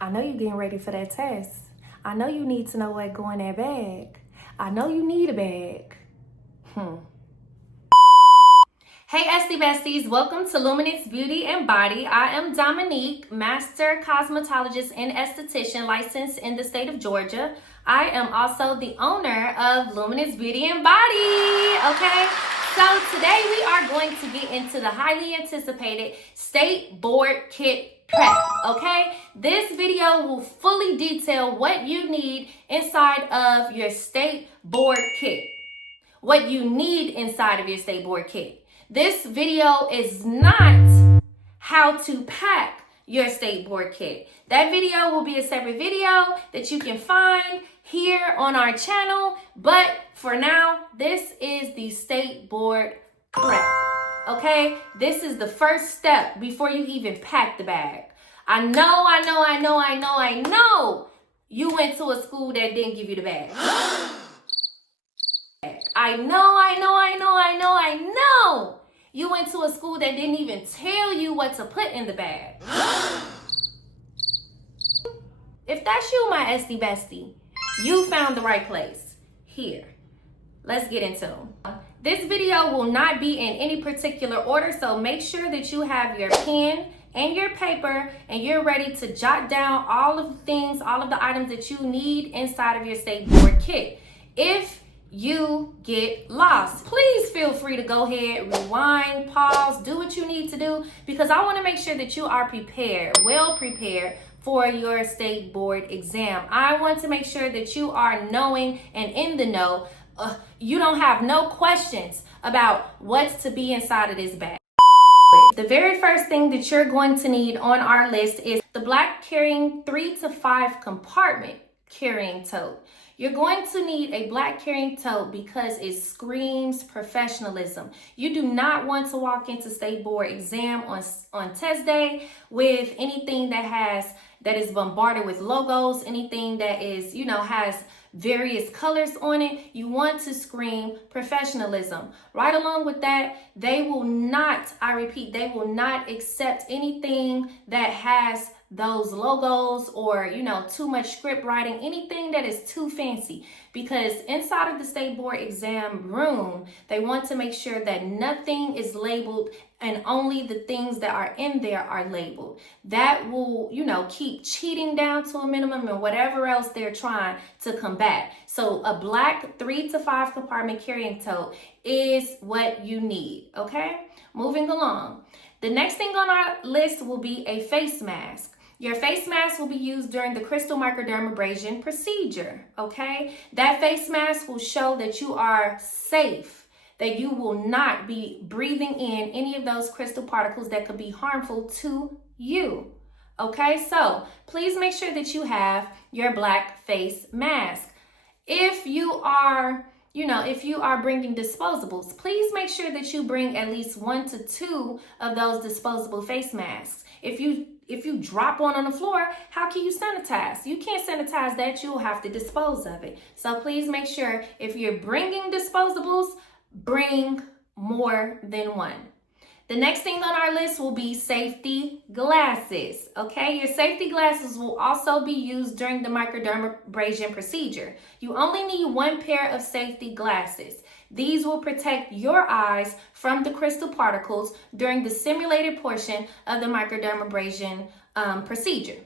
I know you're getting ready for that test. I know you need to know what go in that bag. I know you need a bag. Hey Esty Besties, welcome to Luminance Beauty and Body. I am Dominique, Master Cosmetologist and Esthetician licensed in the state of Georgia. I am also the owner of Luminance Beauty and Body, okay? So today we are going to get into the highly anticipated State Board Kit Prep, okay? This video will fully detail what you need inside of your State Board Kit. What you need inside of your State Board Kit. This video is not how to pack your State Board Kit. That video will be a separate video that you can find here on our channel. But for now, this is the State Board Prep, okay? This is the first step before you even pack the bag. I know you went to a school that didn't give you the bag. I know. You went to a school that didn't even tell you what to put in the bag. If that's you, my Esty Bestie, you found the right place. Here, let's get into them. This video will not be in any particular order, so make sure that you have your pen and your paper and you're ready to jot down all of the things, all of the items that you need inside of your State Board Kit. If you get lost, please feel free to go ahead, rewind, pause, do what you need to do, because I want to make sure that you are prepared, well prepared for your State Board exam. I want to make sure that you are knowing and in the know. You don't have no questions about what's to be inside of this bag. The very first thing that you're going to need on our list is the black carrying 3 to 5 compartment carrying tote. You're going to need a black carrying tote because it screams professionalism. You do not want to walk into State Board exam on test day with anything that is bombarded with logos, anything that is, has various colors on it. You want to scream professionalism. Right along with that, they will not, I repeat, they will not accept anything that has those logos or, too much script writing, anything that is too fancy, because inside of the State Board exam room, they want to make sure that nothing is labeled and only the things that are in there are labeled. That will, keep cheating down to a minimum and whatever else they're trying to combat. So a black 3 to 5 compartment carrying tote is what you need, okay? Moving along. The next thing on our list will be a face mask. Your face mask will be used during the crystal microdermabrasion procedure, okay? That face mask will show that you are safe, that you will not be breathing in any of those crystal particles that could be harmful to you, okay? So please make sure that you have your black face mask. If you are bringing disposables, please make sure that you bring at least 1 to 2 of those disposable face masks. If you drop one on the floor, how can you sanitize? You can't sanitize that. You'll have to dispose of it. So please make sure if you're bringing disposables, bring more than one. The next thing on our list will be safety glasses, okay? Your safety glasses will also be used during the microdermabrasion procedure. You only need 1 pair of safety glasses. These will protect your eyes from the crystal particles during the simulated portion of the microdermabrasion procedure.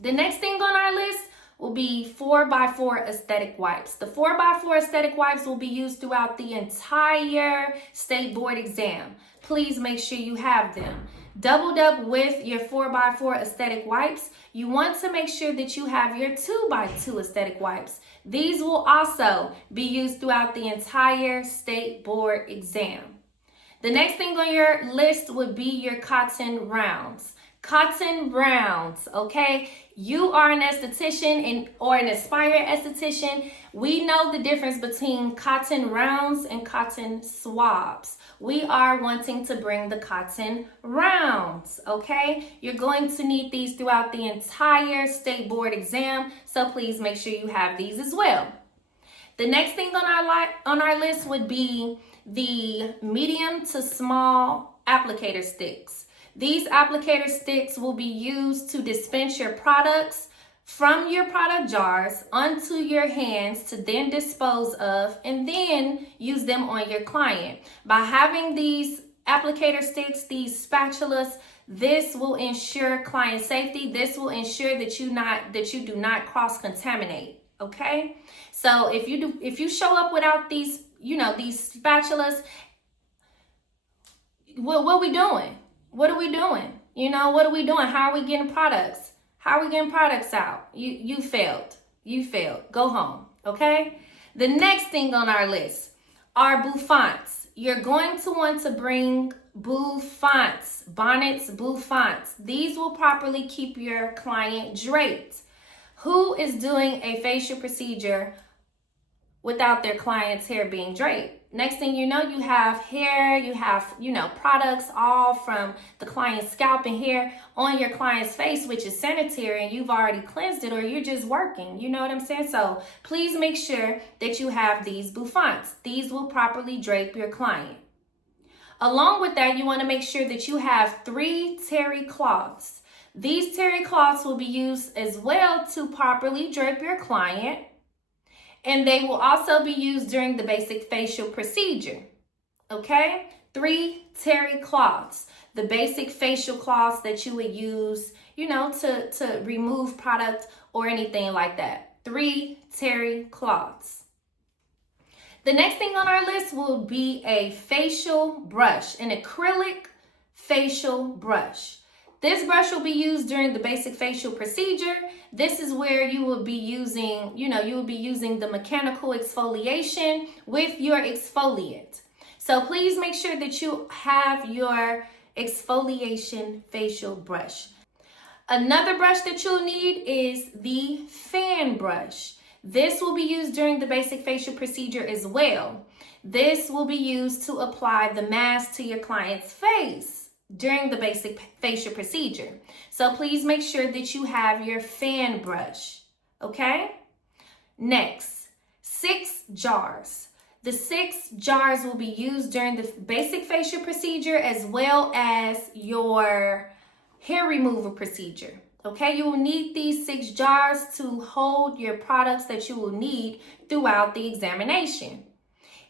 The next thing on our list will be 4x4 aesthetic wipes. The 4x4 aesthetic wipes will be used throughout the entire State Board exam. Please make sure you have them. Doubled up with your 4x4 aesthetic wipes, you want to make sure that you have your 2x2 aesthetic wipes. These will also be used throughout the entire State Board exam. The next thing on your list would be your cotton rounds. Cotton rounds, okay? You are an esthetician or an aspiring esthetician. We know the difference between cotton rounds and cotton swabs. We are wanting to bring the cotton rounds, okay? You're going to need these throughout the entire State Board exam, so please make sure you have these as well. The next thing on our list would be the medium to small applicator sticks. These applicator sticks will be used to dispense your products from your product jars onto your hands to then dispose of and then use them on your client. By having these applicator sticks, these spatulas, this will ensure client safety. This will ensure that you do not cross-contaminate. Okay, so if you show up without these, these spatulas, what are we doing? What are we doing? What are we doing? How are we getting products? How are we getting products out? You failed. You failed. Go home. Okay. The next thing on our list are bouffants. You're going to want to bring bouffants, bonnets, bouffants. These will properly keep your client draped. Who is doing a facial procedure without their client's hair being draped? Next thing you know, you have hair, you have, products all from the client's scalp and hair on your client's face, which is sanitary, and you've already cleansed it, or you're just working. You know what I'm saying? So please make sure that you have these bouffants. These will properly drape your client. Along with that, you want to make sure that you have 3 terry cloths. These terry cloths will be used as well to properly drape your client, and they will also be used during the basic facial procedure. Okay? 3 terry cloths, the basic facial cloths that you would use, to remove product or anything like that. 3 terry cloths. The next thing on our list will be a facial brush, an acrylic facial brush. This brush will be used during the basic facial procedure. This is where you will be using, the mechanical exfoliation with your exfoliant. So please make sure that you have your exfoliation facial brush. Another brush that you'll need is the fan brush. This will be used during the basic facial procedure as well. This will be used to apply the mask to your client's face during the basic facial procedure. So please make sure that you have your fan brush, okay? Next, 6 jars. The 6 jars will be used during the basic facial procedure as well as your hair removal procedure, okay? You will need these 6 jars to hold your products that you will need throughout the examination.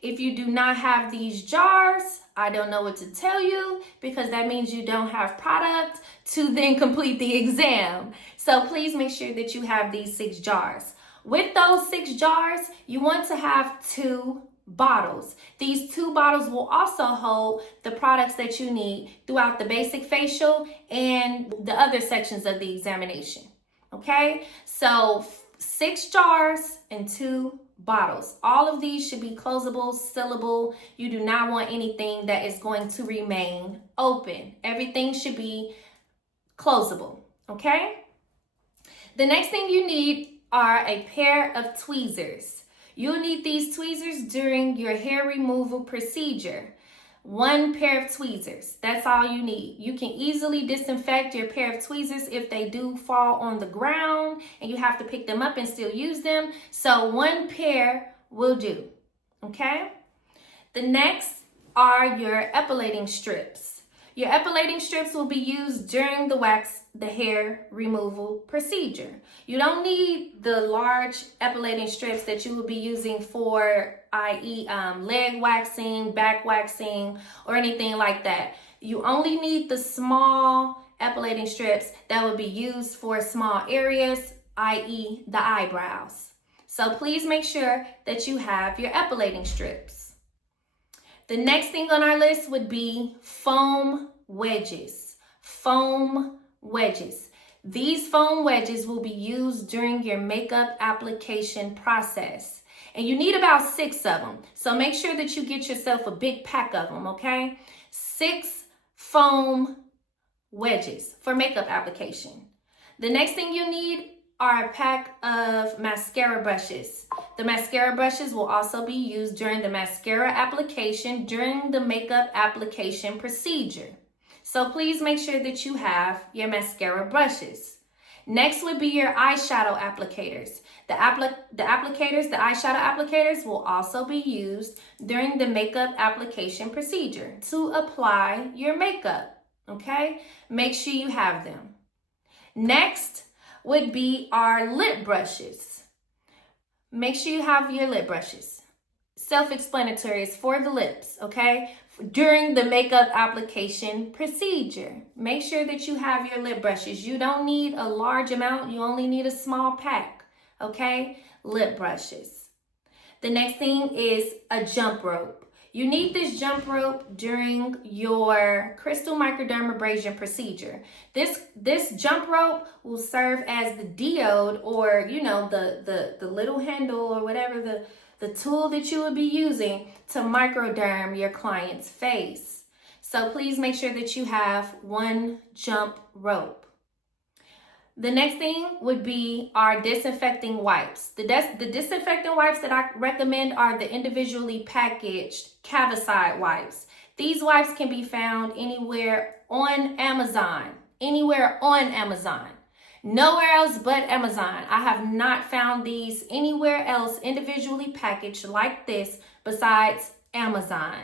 If you do not have these jars, I don't know what to tell you, because that means you don't have product to then complete the exam. So please make sure that you have these 6 jars. With those 6 jars, you want to have 2 bottles. These 2 bottles will also hold the products that you need throughout the basic facial and the other sections of the examination. Okay, so 6 jars and 2 bottles. All of these should be closable, sealable. You do not want anything that is going to remain open. Everything should be closable, okay? The next thing you need are a pair of tweezers. You'll need these tweezers during your hair removal procedure. 1 pair of tweezers, that's all you need. You can easily disinfect your pair of tweezers if they do fall on the ground and you have to pick them up and still use them. So 1 pair will do, okay? The next are your epilating strips. Your epilating strips will be used during the hair removal procedure. You don't need the large epilating strips that you will be using for, i.e. leg waxing, back waxing, or anything like that. You only need the small epilating strips that would be used for small areas, i.e. the eyebrows. So please make sure that you have your epilating strips. The next thing on our list would be foam wedges. Foam wedges. These foam wedges will be used during your makeup application process. And you need about 6 of them. So make sure that you get yourself a big pack of them, okay? 6 foam wedges for makeup application. The next thing you need are a pack of mascara brushes. The mascara brushes will also be used during the mascara application during the makeup application procedure. So please make sure that you have your mascara brushes. Next would be your eyeshadow applicators. The eyeshadow applicators will also be used during the makeup application procedure to apply your makeup. okay? Make sure you have them. Next would be our lip brushes. Make sure you have your lip brushes. Self-explanatory, is for the lips, okay? During the makeup application procedure, make sure that you have your lip brushes. You don't need a large amount, you only need a small pack, okay? Lip brushes. The next thing is a jump rope. You need this jump rope during your crystal microdermabrasion procedure. This jump rope will serve as the diode, or the little handle, or whatever the tool that you would be using to microderm your client's face. So please make sure that you have one jump rope. The next thing would be our disinfecting wipes. The disinfecting wipes that I recommend are the individually packaged Cavicide wipes. These wipes can be found anywhere on Amazon. Nowhere else but Amazon. I have not found these anywhere else individually packaged like this besides Amazon.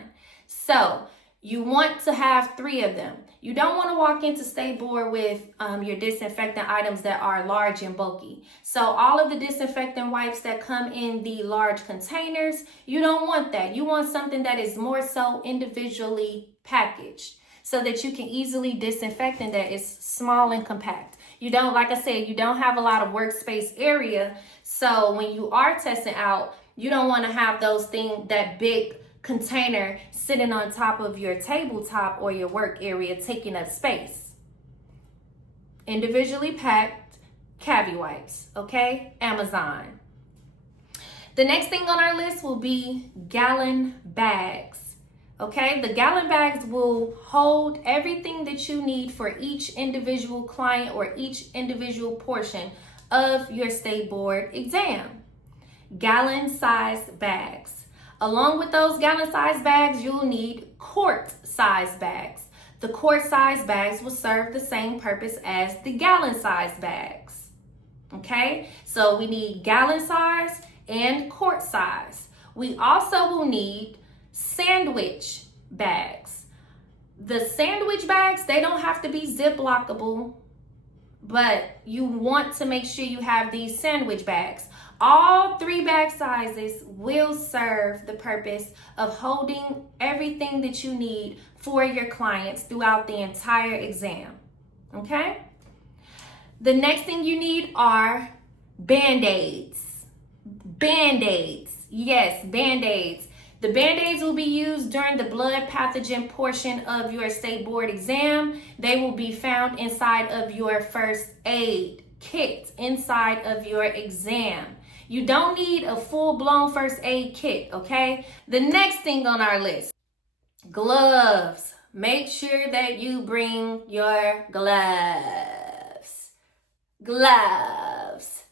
So you want to have 3 of them. You don't want to walk into State Board with your disinfectant items that are large and bulky. So all of the disinfectant wipes that come in the large containers, you don't want that. You want something that is more so individually packaged so that you can easily disinfect and that is small and compact. You don't, like I said, you don't have a lot of workspace area. So when you are testing out, you don't want to have that big container sitting on top of your tabletop or your work area taking up space. Individually packed Cavi wipes, okay? Amazon. The next thing on our list will be gallon bags, okay? The gallon bags will hold everything that you need for each individual client or each individual portion of your State Board exam. Gallon size bags. Along with those gallon size bags, you'll need quart size bags. The quart size bags will serve the same purpose as the gallon size bags. Okay, so we need gallon size and quart size. We also will need sandwich bags. The sandwich bags, they don't have to be zip-lockable, but you want to make sure you have these sandwich bags. All 3 bag sizes will serve the purpose of holding everything that you need for your clients throughout the entire exam, okay? The next thing you need are Band-Aids. Band-Aids, yes, Band-Aids. The Band-Aids will be used during the blood pathogen portion of your State Board exam. They will be found inside of your first aid kit inside of your exam. You don't need a full-blown first aid kit, okay? The next thing on our list, gloves. Make sure that you bring your gloves. Gloves.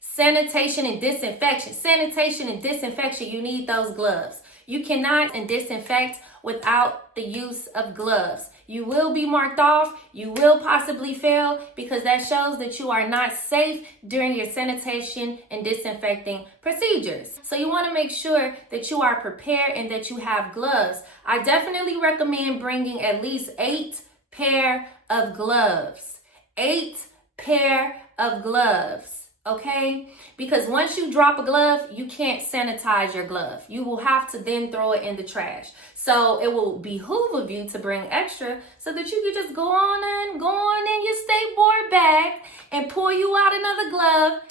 Sanitation and disinfection. Sanitation and disinfection, you need those gloves. You cannot disinfect without the use of gloves. You will be marked off. You will possibly fail because that shows that you are not safe during your sanitation and disinfecting procedures. So you want to make sure that you are prepared and that you have gloves. I definitely recommend bringing at least 8 pair of gloves. 8 pair of gloves. Okay, because once you drop a glove, you can't sanitize your glove. You will have to then throw it in the trash. So it will behoove of you to bring extra so that you can just go on in your State Board bag and pull you out another glove.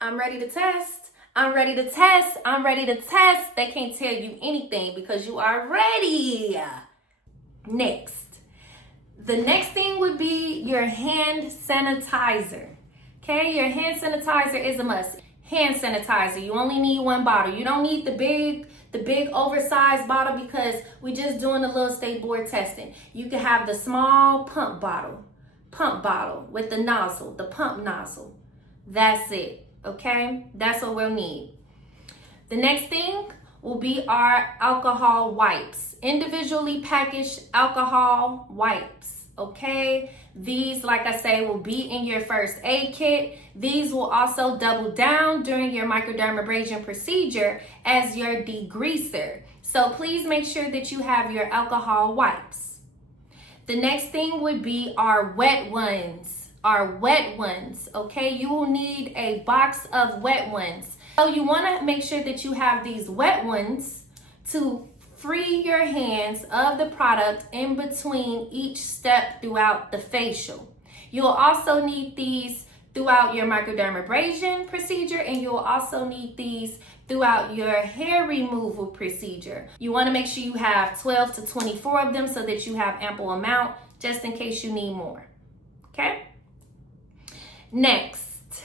I'm ready to test. I'm ready to test. I'm ready to test. They can't tell you anything because you are ready. Next, the next thing would be your hand sanitizer. Okay, your hand sanitizer is a must. Hand sanitizer, you only need 1 bottle. You don't need the big oversized bottle because we're just doing a little State Board testing. You can have the small pump bottle with the nozzle, the pump nozzle. That's it, okay? That's what we'll need. The next thing will be our alcohol wipes. Individually packaged alcohol wipes, okay? These, like I say, will be in your first aid kit. These will also double down during your microdermabrasion procedure as your degreaser. So please make sure that you have your alcohol wipes. The next thing would be our wet ones. Okay? You will need a box of wet ones. So you want to make sure that you have these wet ones to free your hands of the product in between each step throughout the facial. You'll also need these throughout your microdermabrasion procedure, and you'll also need these throughout your hair removal procedure. You want to make sure you have 12 to 24 of them so that you have ample amount just in case you need more. Okay? Next,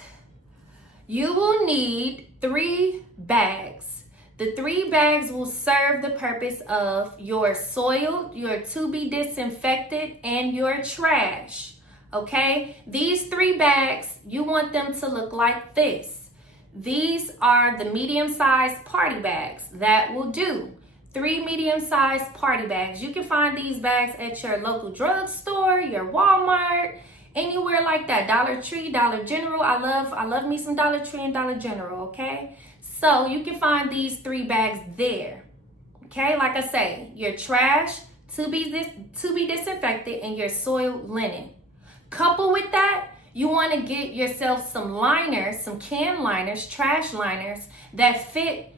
you will need 3 bags. The 3 bags will serve the purpose of your soiled, your to be disinfected, and your trash. Okay? These 3 bags, you want them to look like this. These are the medium-sized party bags. That will do. 3 medium-sized party bags. You can find these bags at your local drugstore, your Walmart, anywhere like that. Dollar Tree, Dollar General. I love me some Dollar Tree and Dollar General, okay? So you can find these 3 bags there. Okay, like I say, your trash to be disinfected and your soiled linen. Couple with that, you want to get yourself some liners, some can liners, trash liners that fit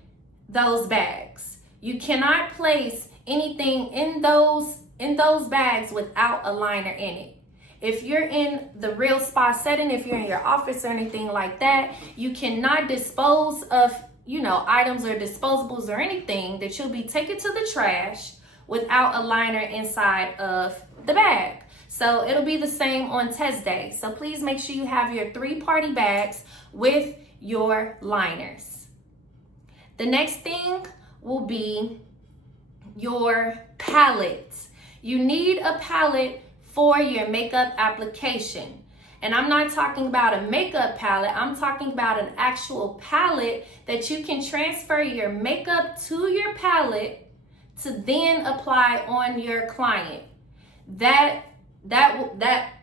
those bags. You cannot place anything in those bags without a liner in it. If you're in the real spa setting, if you're in your office or anything like that, you cannot dispose of, items or disposables or anything that you'll be taking to the trash without a liner inside of the bag. So it'll be the same on test day. So please make sure you have your 3 party bags with your liners. The next thing will be your palette. You need a palette for your makeup application. And I'm not talking about a makeup palette. I'm talking about an actual palette that you can transfer your makeup to your palette to then apply on your client. That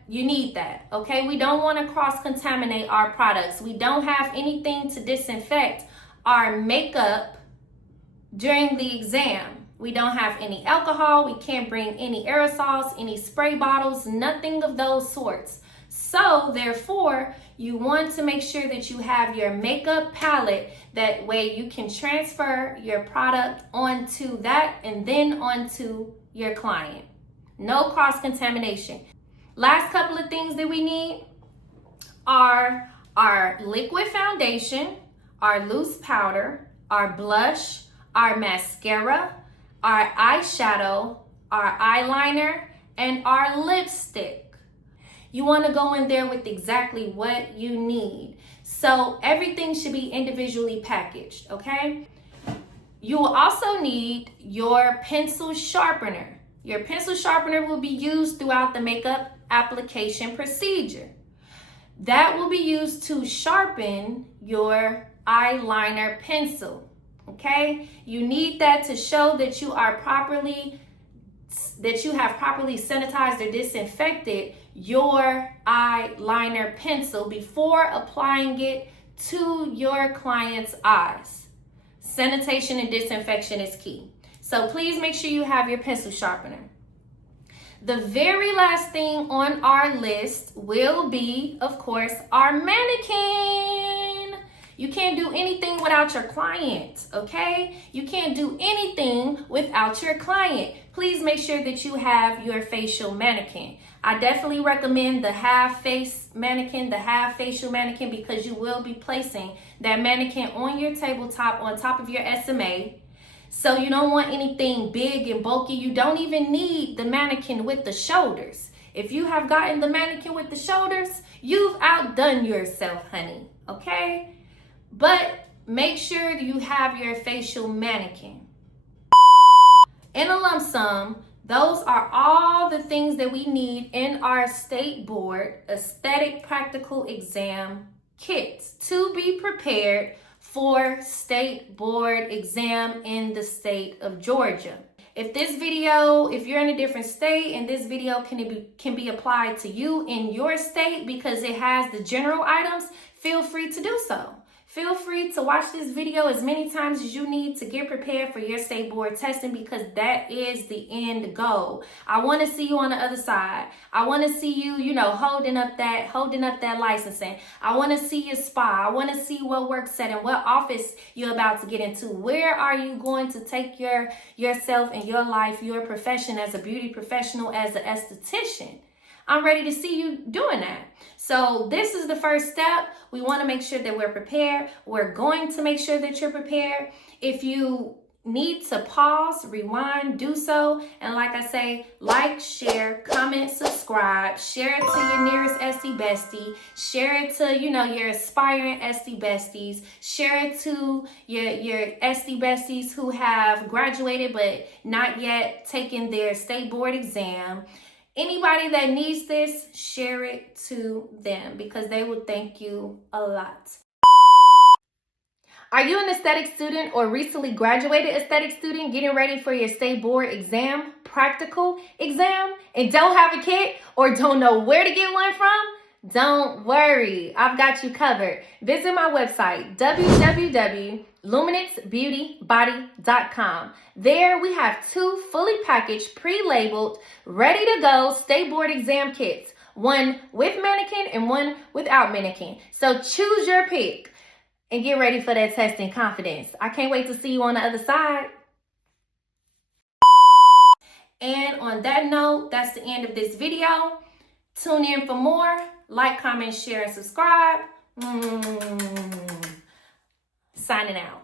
you need that, okay? We don't want to cross-contaminate our products. We don't have anything to disinfect our makeup during the exam. We don't have any alcohol. We can't bring any aerosols, any spray bottles, nothing of those sorts. So therefore, you want to make sure that you have your makeup palette. That way you can transfer your product onto that and then onto your client. No cross-contamination. Last couple of things that we need are our liquid foundation, our loose powder, our blush, our mascara, our eyeshadow, our eyeliner, and our lipstick. You want to go in there with exactly what you need. So everything should be individually packaged, okay? You will also need your pencil sharpener. Your pencil sharpener will be used throughout the makeup application procedure. That will be used to sharpen your eyeliner pencil, okay? You need that to show that you have properly sanitized or disinfected your eyeliner pencil before applying it to your client's eyes. Sanitation and disinfection is key. So please make sure you have your pencil sharpener. The very last thing on our list will be, of course, our mannequin. You can't do anything without your client, okay? You can't do anything without your client. Please make sure that you have your facial mannequin. I definitely recommend the half face mannequin, the half facial mannequin, because you will be placing that mannequin on your tabletop on top of your SMA. So you don't want anything big and bulky. You don't even need the mannequin with the shoulders. If you have gotten the mannequin with the shoulders, you've outdone yourself, honey, okay? But make sure you have your facial mannequin. In a lump sum, those are all the things that we need in our State Board Aesthetic Practical Exam kit to be prepared for State Board exam in the state of Georgia. If you're in a different state and this video can be applied to you in your state because it has the general items, feel free to do so. Feel free to watch this video as many times as you need to get prepared for your state board testing, because that is the end goal. I want to see you on the other side. I want to see you, holding up that licensing. I want to see your spa. I want to see what work setting, what office you're about to get into. Where are you going to take yourself and your life, your profession as a beauty professional, as an esthetician? I'm ready to see you doing that. So this is the first step. We want to make sure that we're prepared. We're going to make sure that you're prepared. If you need to pause, rewind, do so. And like I say, like, share, comment, subscribe, share it to your nearest Esty bestie, share it to, your aspiring Esty besties, share it to your Esty besties who have graduated but not yet taken their state board exam. Anybody that needs this, share it to them because they will thank you a lot. Are you an aesthetic student or recently graduated aesthetic student getting ready for your state board exam, practical exam, and don't have a kit or don't know where to get one from? Don't worry, I've got you covered. Visit my website, www.luminancebeautybody.com. There we have 2 fully packaged, pre-labeled, ready to go state board exam kits. One with mannequin and one without mannequin. So choose your pick and get ready for that test in confidence. I can't wait to see you on the other side. And on that note, that's the end of this video. Tune in for more. Like, comment, share, and subscribe. Signing out.